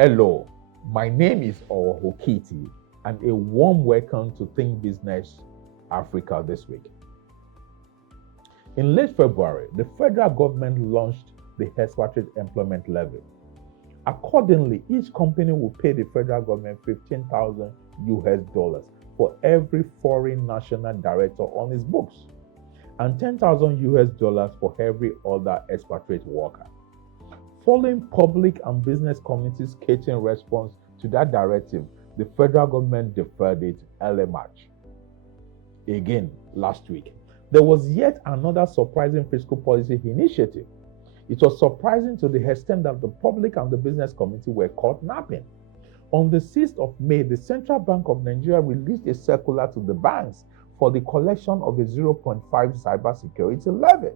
Hello, my name is Ohokiti, and a warm welcome to Think Business Africa this week. In late February, the federal government launched the Expatriate Employment Levy. Accordingly, each company will pay the federal government $15,000 for every foreign national director on its books, and $10,000 for every other expatriate worker. Following public and business communities' scathing response to that directive, the federal government deferred it early March. Again, last week, there was yet another surprising fiscal policy initiative. It was surprising to the extent that the public and the business community were caught napping. On the 6th of May, the Central Bank of Nigeria released a circular to the banks for the collection of a 0.5 cybersecurity levy.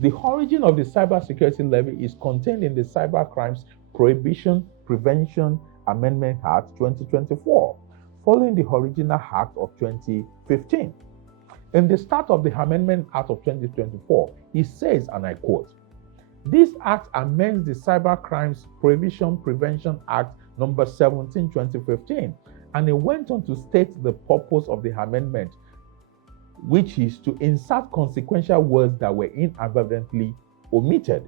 The origin of the cybersecurity levy is contained in the Cybercrimes Prohibition Prevention Amendment Act 2024, following the original Act of 2015. In the start of the Amendment Act of 2024, it says, and I quote, "This Act amends the Cybercrimes Prohibition Prevention Act number 17, 2015, and it went on to state the purpose of the amendment, which is to insert consequential words that were inadvertently omitted."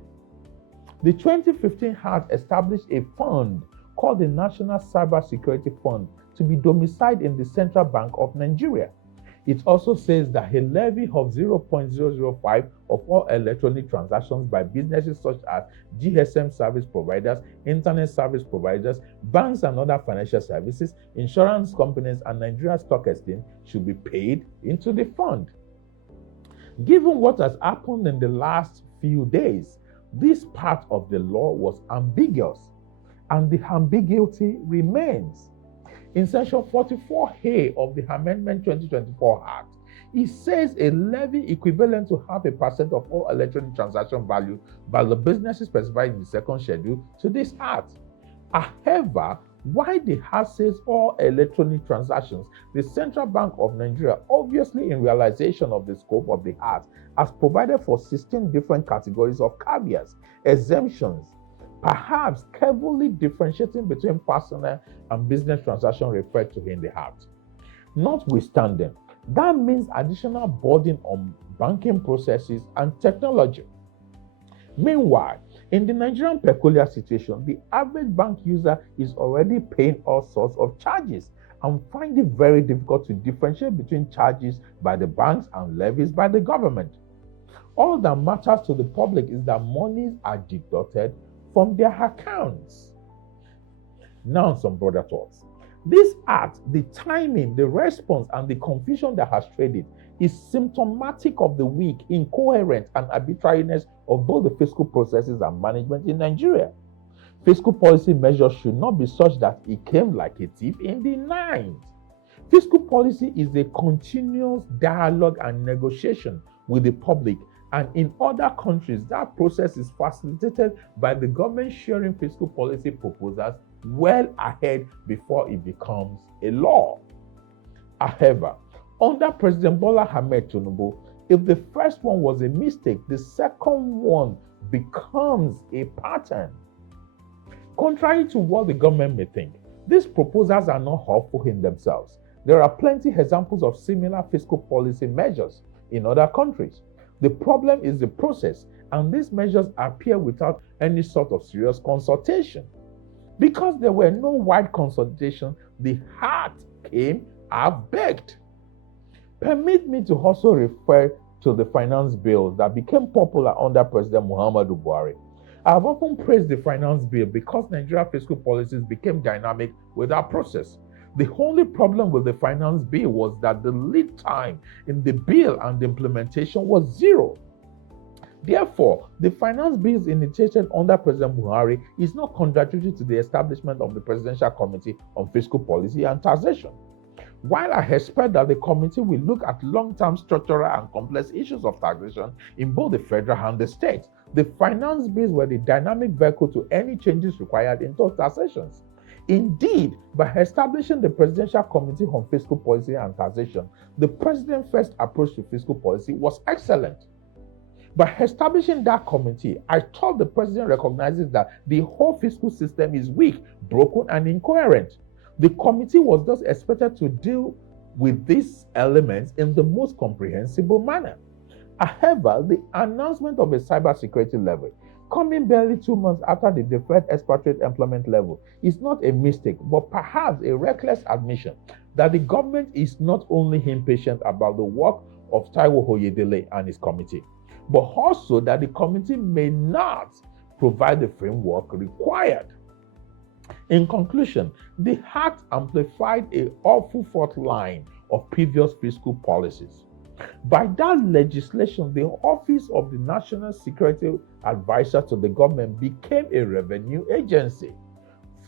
The 2015 Act established a fund called the National Cybersecurity Fund to be domiciled in the Central Bank of Nigeria. It also says that a levy of 0.005 of all electronic transactions by businesses such as GSM service providers, internet service providers, banks and other financial services, insurance companies, and Nigeria Stock Exchange should be paid into the fund. Given what has happened in the last few days, this part of the law was ambiguous, and the ambiguity remains. In section 44A of the Amendment 2024 Act, it says a levy equivalent to 0.5% of all electronic transaction value by the businesses specified in the second schedule to this Act. However, while the Act says all electronic transactions, the Central Bank of Nigeria, obviously in realization of the scope of the Act, has provided for 16 different categories of caveats, exemptions, perhaps carefully differentiating between personal and business transactions referred to in the Act. Notwithstanding, that means additional burden on banking processes and technology. Meanwhile, in the Nigerian peculiar situation, the average bank user is already paying all sorts of charges and find it very difficult to differentiate between charges by the banks and levies by the government. All that matters to the public is that monies are deducted from their accounts. Now, some broader thoughts. This act, the timing, the response, and the confusion that has traded is symptomatic of the weak, incoherent, and arbitrariness of both the fiscal processes and management in Nigeria. Fiscal policy measures should not be such that it came like a thief in the night. Fiscal policy is a continuous dialogue and negotiation with the public, and in other countries, that process is facilitated by the government sharing fiscal policy proposals well ahead before it becomes a law. However, under President Bola Ahmed Tinubu, if the first one was a mistake, the second one becomes a pattern. Contrary to what the government may think, these proposals are not helpful in themselves. There are plenty examples of similar fiscal policy measures in other countries. The problem is the process, and these measures appear without any sort of serious consultation. Because there were no wide consultation, the heart came half-baked. Permit me to also refer to the finance bill that became popular under President Muhammadu Buhari. I have often praised the finance bill because Nigerian fiscal policies became dynamic with that process. The only problem with the finance bill was that the lead time in the bill and the implementation was zero. Therefore, the finance bills initiated under President Buhari is not contradictory to the establishment of the Presidential Committee on Fiscal Policy and Taxation. While I expect that the committee will look at long-term structural and complex issues of taxation in both the federal and the state, the finance bills were the dynamic vehicle to any changes required in those taxations. Indeed, by establishing the Presidential Committee on Fiscal Policy and Taxation, the President's first approach to fiscal policy was excellent. By establishing that committee, I thought the president recognizes that the whole fiscal system is weak, broken, and incoherent. The committee was thus expected to deal with these elements in the most comprehensible manner. However, the announcement of a cybersecurity levy, coming barely 2 months after the deferred expatriate employment level, is not a mistake, but perhaps a reckless admission that the government is not only impatient about the work of Taiwo Oyedele and his committee, but also that the committee may not provide the framework required. In conclusion, the Act amplified an awful fault line of previous fiscal policies. By that legislation, the Office of the National Security Advisor to the government became a revenue agency,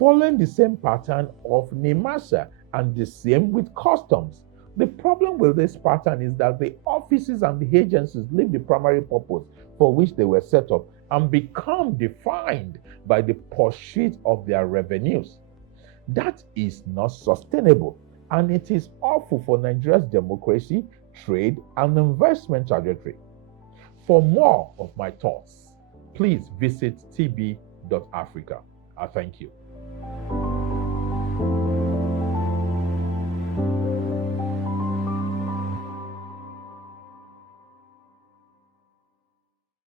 following the same pattern of NIMASA and the same with customs. The problem with this pattern is that the offices and the agencies leave the primary purpose for which they were set up and become defined by the pursuit of their revenues. That is not sustainable, and it is awful for Nigeria's democracy, trade, and investment trajectory. For more of my thoughts, please visit tb.africa. I thank you.